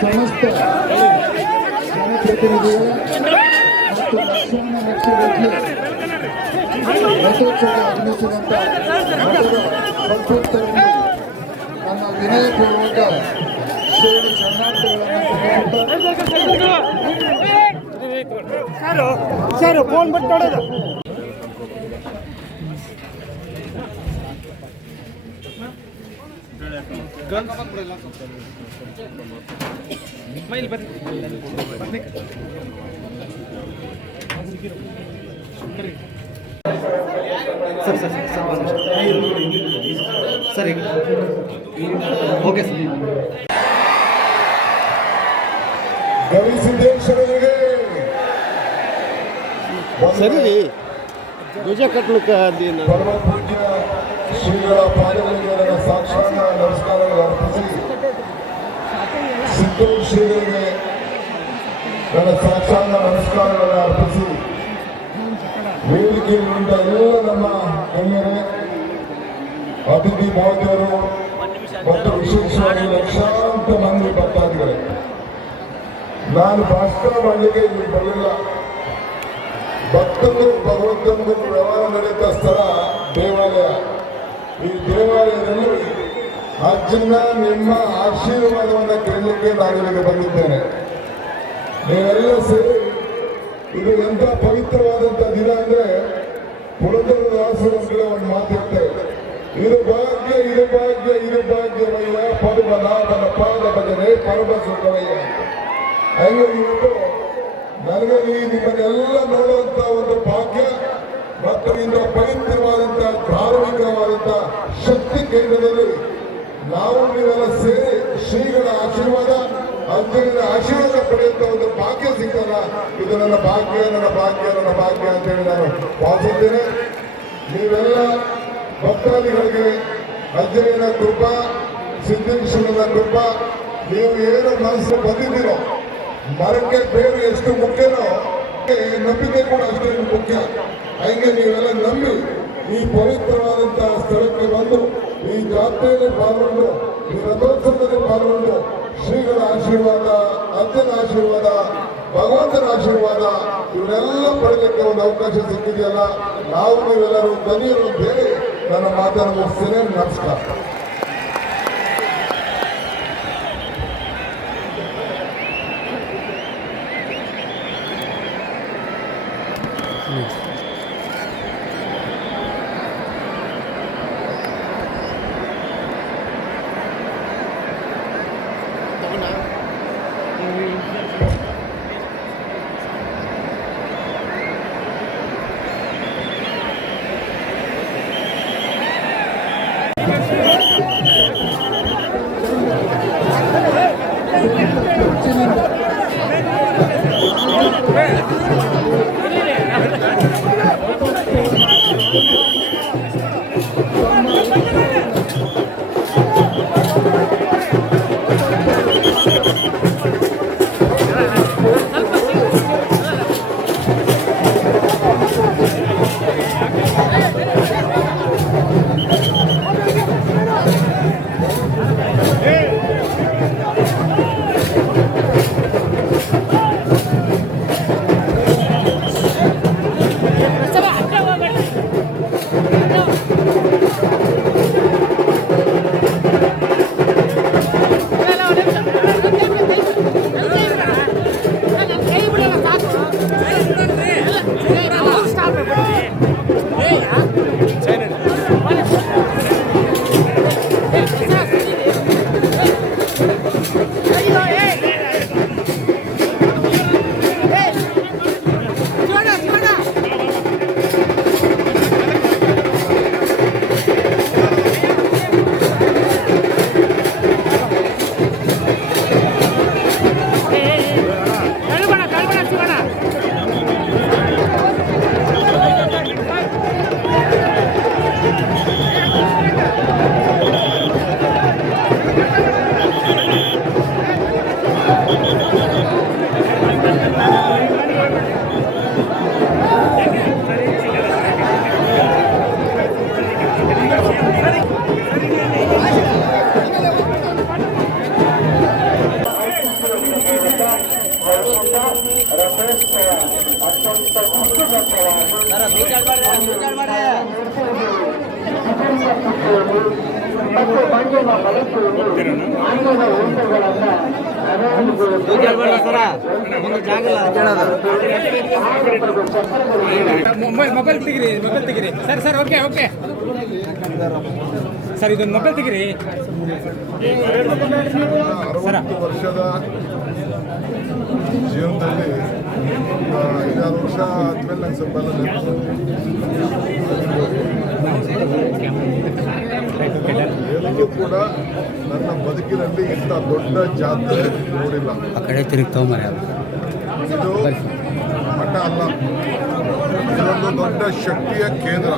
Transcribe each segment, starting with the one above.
ಸಮಸ್ತ ಜನಪ್ರತಿನಿಧಿಗಳು ಮತ್ತು ಲಕ್ಷಾಂತರ ಲಕ್ಷ ಗಟ್ಟಲೆ ರಥೋತ್ಸವ ಆಗಮಿಸಿದಂತ ನಗರ ಸಂಪತ್ತರನ್ನು ನನ್ನ ವಿನಯಪೂರ್ವಕ ಸೇವೆ ಶರಣಾರ್ಥಿಗಳನ್ನು ಸರ್ ಫೋನ್ ಬಿಟ್ಟು ನೋಡೋದು ಸರ್ ಸರ್ ಸರ್ ಒಂದು ನಿಮಿಷ. ಸರ್ ಈಗ ಓಕೆ ಸರ್ ಗವಿಸಿದ್ದೇಶ್ವರರಿಗೆ ಸರಿ ಧ್ವಜ ಕಟ್ಲಿಕ್ಕೆ ಅದೇನು ಪರಮ ಶ್ರೀಗಳ ಪಾದಗಳಿಗೆ ನನ್ನ ಸಾಕ್ಷಾಂಗ ನಮಸ್ಕಾರಗಳು ಅರ್ಪಿಸಿ. ಸಿದ್ದೂರು ಶ್ರೀಗಳಿಗೆ ನನ್ನ ಸಾಕ್ಷಾತ್ ನಮಸ್ಕಾರಗಳನ್ನು ಅರ್ಪಿಸಿ. ವೇದಿಕೆಯಲ್ಲಿದ್ದ ಎಲ್ಲ ನಮ್ಮ ಗಣ್ಯರೇ ಅತಿಥಿ ಮಹೋದಯರು ಮತ್ತು ವಿಶೇಷವಾಗಿ ಲಕ್ಷಾಂತರ ನಾನು ಭಾಷಣ ಮಾಡಲಿಕ್ಕೆ ಇಲ್ಲಿ ಬರಲಿಲ್ಲ. ಭಕ್ತರು ಭಗವಂತನಿಗೂ ವ್ಯವಹಾರ ನಡೆಯುತ್ತ ಸ್ಥಳ, ದೇವಾಲಯ. ಈ ದೇವಾಲಯದಲ್ಲಿ ಅರ್ಜುನ ನಿಮ್ಮ ಆಶೀರ್ವಾದವನ್ನು ಕೇಳಲಿಕ್ಕೆ ನಾನು ಇಲ್ಲಿಗೆ ಬಂದಿದ್ದೇನೆ. ನೀವೆಲ್ಲ ಸೇರಿ ಇದು ಎಂಥ ಪವಿತ್ರವಾದಂಥ ದಿನ ಅಂದ್ರೆ ಪುರಂದರದಾಸರ ಮಕ್ಕಳ ಒಂದು ಮಾತಿರ್ತೇವೆ ಇದು ಭಾಗ್ಯ ಇದು ಭಾಗ್ಯ, ಇದು ಭಾಗ್ಯವಯ್ಯ. ಪರಮನಾಭನ ಪಾದ ಭಜನೆ ಸುಖವಯ್ಯ ಹಂಗೆ ಇವತ್ತು ನನಗೆ ಈ ನಿಮ್ಮನ್ನೆಲ್ಲ ನೋಡುವಂತ ಒಂದು ಭಾಗ್ಯ ಮತ್ತು ಇಂಥ ಪವಿತ್ರವಾದಂತಹ ಧಾರ್ಮಿಕವಾದಂತಹ ಶಕ್ತಿ ಕೇಂದ್ರದಲ್ಲಿ ನಾವು ನೀವೆಲ್ಲ ಸೇರಿ ಶ್ರೀಗಳ ಆಶೀರ್ವಾದ, ಅಂಜಲಿನ ಆಶೀರ್ವಾದ ಪಡೆಯುವಂತ ಒಂದು ಭಾಗ್ಯ ಸಿಕ್ಕಲ್ಲ ಇದು ನನ್ನ ಭಾಗ್ಯ ನನ್ನ ಭಾಗ್ಯ ನನ್ನ ಭಾಗ್ಯ ಅಂತೇಳಿ ನಾನು ಭಾವಿಸುತ್ತೇನೆ ನೀವೆಲ್ಲ ಭಕ್ತಾದಿಗಳಿಗೆ ಅಂಜಲಿನ ಕೃಪಾ ಸಿದ್ದೇಶ್ವರನ ಕೃಪಾ, ನೀವು ಏನು ಮನಸ್ಸು ಬಂದಿದ್ದೀರೋ ಮರಕ್ಕೆ ಬೇರು ಎಷ್ಟು ಮುಖ್ಯನೋ ನಂಬಿಕೆ ಕೂಡ ಅಷ್ಟೇ ಮುಖ್ಯ. ಹಂಗೆ ನೀವೆಲ್ಲ ನಂಬಿ ಈ ಪವಿತ್ರವಾದಂತಹ ಸ್ಥಳಕ್ಕೆ ಬಂದು, ಈ ಜಾತ್ರೆಯಲ್ಲಿ ಪಾಲ್ಗೊಂಡು, ಈ ರಥೋತ್ಸವದಲ್ಲಿ ಪಾಲ್ಗೊಂಡು, ಶ್ರೀಗಳ ಆಶೀರ್ವಾದ ಅಜ್ಜನ ಆಶೀರ್ವಾದ, ಭಗವಂತನ ಆಶೀರ್ವಾದ ಇವರೆಲ್ಲ ಪಡೆದಕ್ಕೆ ಒಂದು ಅವಕಾಶ ಸಿಕ್ಕಿದೆಯಲ್ಲ? ನಾವು ನೀವೆಲ್ಲರೂ ಧನ್ಯರು ಅಂತ ಹೇಳಿ ನನ್ನ ಮಾತನ್ನು ಮುಗಿಸ್ತೇನೆ. ನಮಸ್ಕಾರ. mình Hey! ಮೊಬೈಲ್ ಮೊಬೈಲ್ ತೆಗಿರಿ ಮೊಬೈಲ್ ತೆಗಿರಿ sir sir okay okay sir ಇದೊಂದು ಮೊಬೈಲ್ ತೆಗಿರಿ ಸರ್ ವರ್ಷದ ಜೀವನದಲ್ಲಿ ಐದಾರು ವರ್ಷ ಆದ್ಮೇಲೆ ನಂಗೆ ಸ್ವಲ್ಪ ಎಲ್ಲ ಕೂಡ ನನ್ನ ಬದುಕಿನಲ್ಲಿ ಇಂಥ ದೊಡ್ಡ ಜಾತ್ರೆ ನೋಡಿಲ್ಲ. ಆ ಕಡೆ ತಿರುಗಿ ತೊಗೊಂಬರ ಇದು ಮಠ ಅಲ್ಲ. ಇದೊಂದು ದೊಡ್ಡ ಶಕ್ತಿಯ ಕೇಂದ್ರ.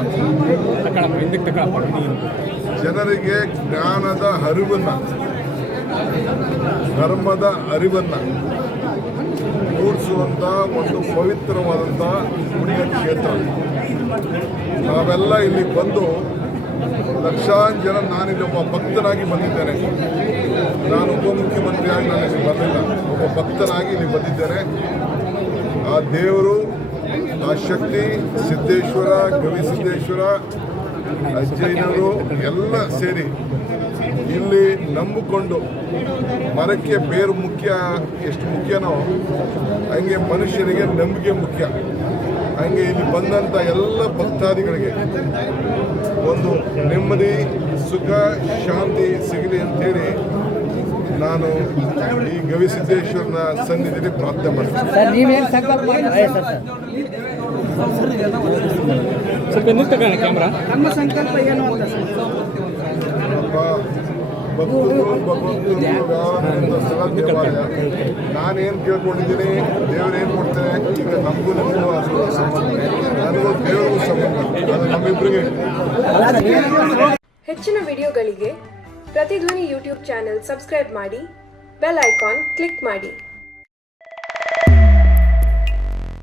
ಜನರಿಗೆ ಜ್ಞಾನದ ಅರಿವನ್ನ ಧರ್ಮದ ಅರಿವನ್ನ ಮೂಡಿಸುವಂತ ಒಂದು ಪವಿತ್ರವಾದಂಥ ಪುಣ್ಯ ಕ್ಷೇತ್ರ. ನಾವೆಲ್ಲ ಇಲ್ಲಿ ಬಂದು ಲಕ್ಷಾಂತರ ಜನ ನಾನಿಲ್ಲಿ ಒಬ್ಬ ಭಕ್ತನಾಗಿ ಬಂದಿದ್ದೇನೆ. ನಾನು ಉಪಮುಖ್ಯಮಂತ್ರಿಯಾಗಿ ನಾನು ಇಲ್ಲಿ ಬರಲಿಲ್ಲ ಒಬ್ಬ ಭಕ್ತನಾಗಿ ಇಲ್ಲಿ ಬಂದಿದ್ದೇನೆ. ಆ ದೇವರು, ಆ ಶಕ್ತಿ, ಸಿದ್ದೇಶ್ವರ ಗವಿಸಿದ್ದೇಶ್ವರ ಅಜ್ಜಯ್ಯನವರು ಎಲ್ಲ ಸೇರಿ ಇಲ್ಲಿ ನಂಬಿಕೊಂಡು ಮರಕ್ಕೆ ಬೇರು ಮುಖ್ಯ ಎಷ್ಟು ಮುಖ್ಯನೋ ಹಂಗೆ ಮನುಷ್ಯನಿಗೆ ನಂಬಿಕೆ ಮುಖ್ಯ. ಹಂಗೆ ಇಲ್ಲಿ ಬಂದಂಥ ಎಲ್ಲ ಭಕ್ತಾದಿಗಳಿಗೆ ಒಂದು ನೆಮ್ಮದಿ ಸುಖ ಶಾಂತಿ ಸಿಗಲಿ ಅಂತೇಳಿ ನಾನು ಈ ಗವಿಸಿದ್ದೇಶ್ವರನ ಸನ್ನಿಧಿಯಲ್ಲಿ ಪ್ರಾರ್ಥನೆ ಮಾಡ್ತೀನಿ ಸರ್ ನೀವೇನು ಸಂಕಲ್ಪ ಮಾಡಿ ಸ್ವಲ್ಪ ಹಿಂದಕ್ಕೆ ತಗೊಳ್ಳಿ ಕ್ಯಾಮ್ರಾ ನಮ್ಮ ಸಂಕಲ್ಪ ಏನು ಅಂತ ನಾನೇನು ಕೇಳ್ಕೊಂಡಿದ್ದೀನಿ ದೇವ್ರೇನು ಕೊಡ್ತಾರೆ ಈಗ ನಮಗೂ ನಮಗೂ ನನಗೂ ದೇವ್ರಿಗೂ ಸಂಬಂಧ. ಅದು ನಮ್ಮಿಬ್ಬರಿಗೆ ಹೆಚ್ಚಿನ ವಿಡಿಯೋಗಳಿಗೆ ಪ್ರತಿಧ್ವನಿ ಯೂಟ್ಯೂಬ್ ಚಾನೆಲ್ ಸಬ್ಸ್ಕ್ರೈಬ್ ಮಾಡಿ ಬೆಲ್ ಐಕಾನ್ ಕ್ಲಿಕ್ ಮಾಡಿ.